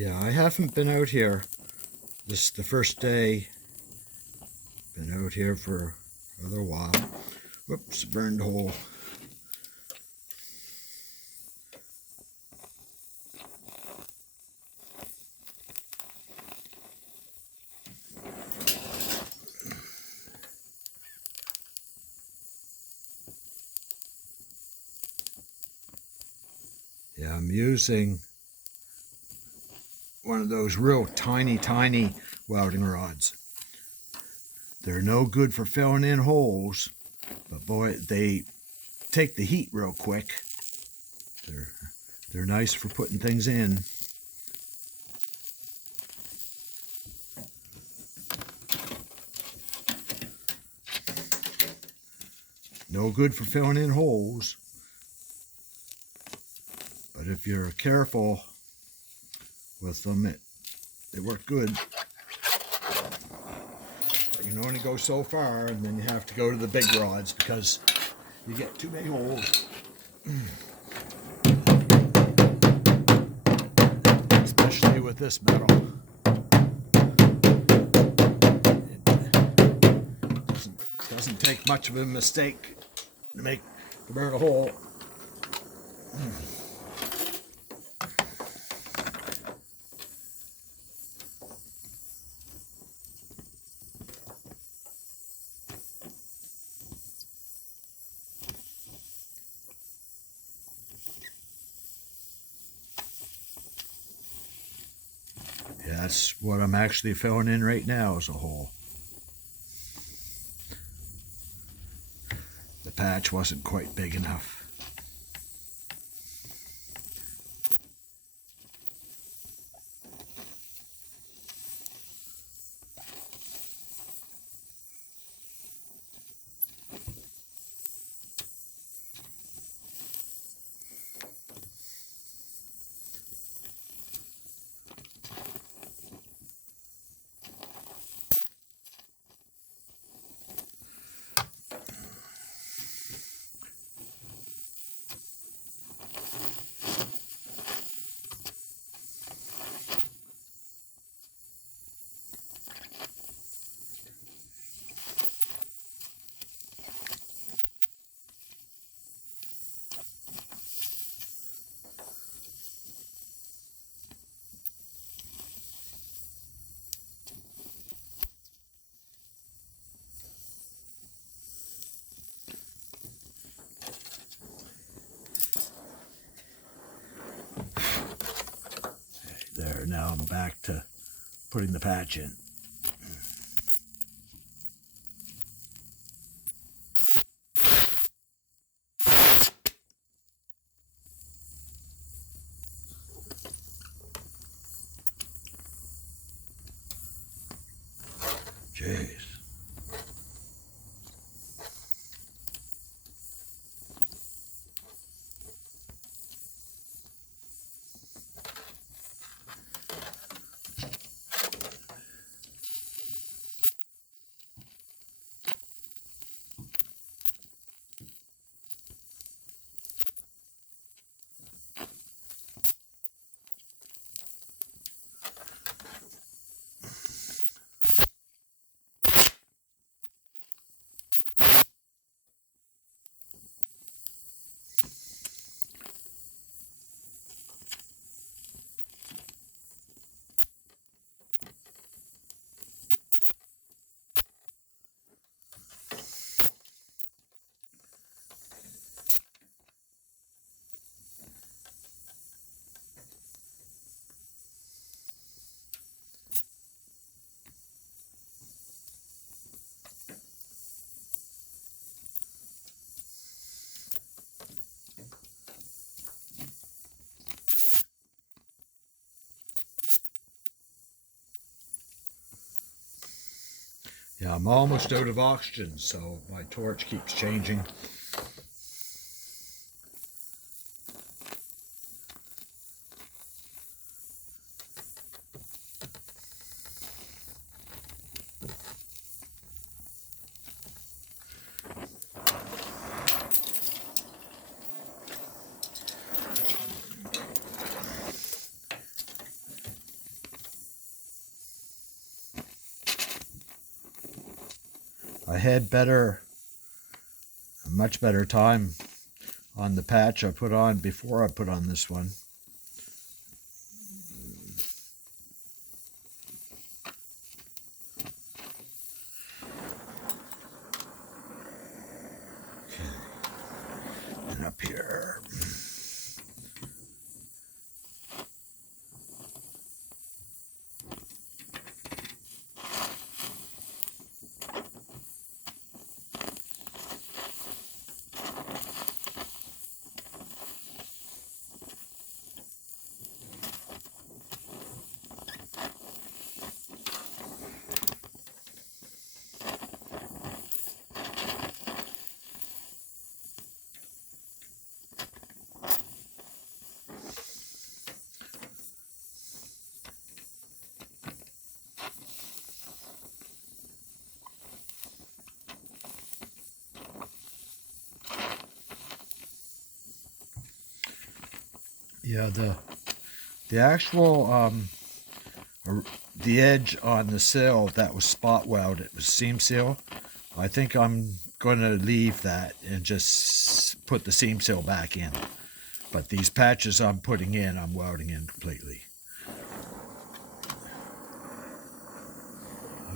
Yeah, I haven't been out here. This is the first day. Been out here for a little while. Whoops, burned hole. Yeah, I'm using one of those real tiny welding rods. They're no good for filling in holes, but boy, they take the heat real quick. They're nice for putting things in. No good for filling in holes, but if you're careful with them, they work good. You can only go so far, and then you have to go to the big rods because you get too many holes. Especially with this metal. It doesn't take much of a mistake to burn a hole. Yeah, that's what I'm actually filling in right now is a hole. The patch wasn't quite big enough. There, now I'm back to putting the patch in. Jeez. Yeah, I'm almost out of oxygen, so my torch keeps changing. I had a much better time on the patch I put on before I put on this one. Okay. And up here. Yeah, the actual the edge on the sill that was spot welded, it was seam seal. I think I'm going to leave that and just put the seam seal back in. But these patches I'm putting in, I'm welding in completely.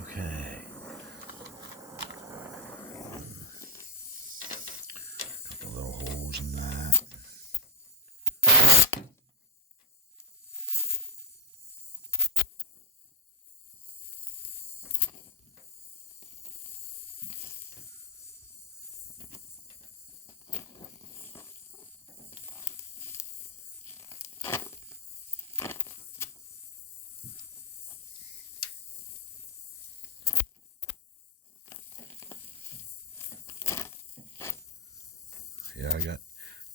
Okay. Couple little holes in that. Yeah, I got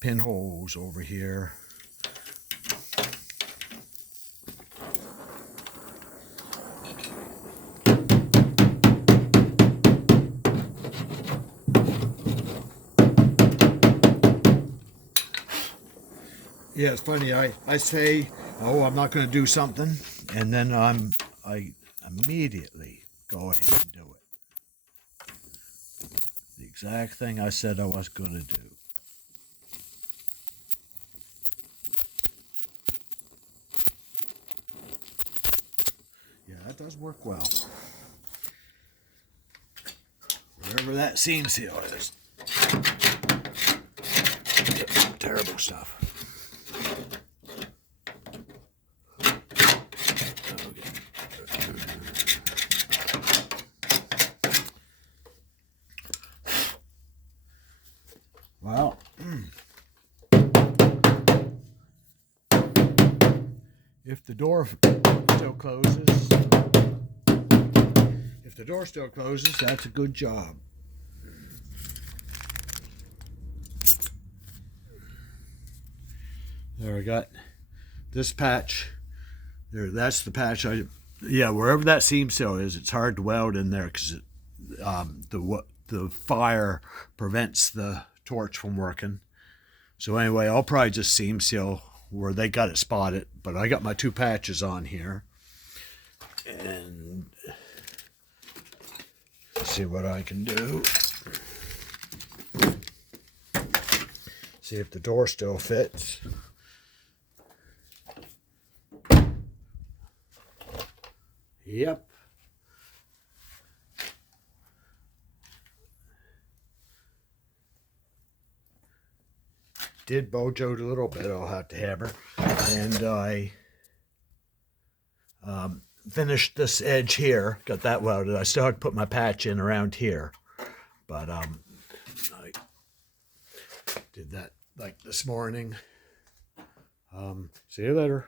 pinholes over here. Yeah, it's funny. I say, oh, I'm not going to do something, and then I immediately go ahead and do it. The exact thing I said I was going to do. Yeah, that does work well. Wherever that seam seal is. Terrible stuff. Well, if the door still closes, that's a good job. There, I got this patch. There, that's the patch. Yeah, wherever that seam seal is, it's hard to weld in there because the fire prevents the torch from working. So anyway, I'll probably just seam seal where they got it spotted. But I got my two patches on here, and see what I can do. See if the door still fits. Yep. Did bojoed a little bit, I'll have to hammer. And I finished this edge here, got that welded. I still had to put my patch in around here. But I did that like this morning. See you later.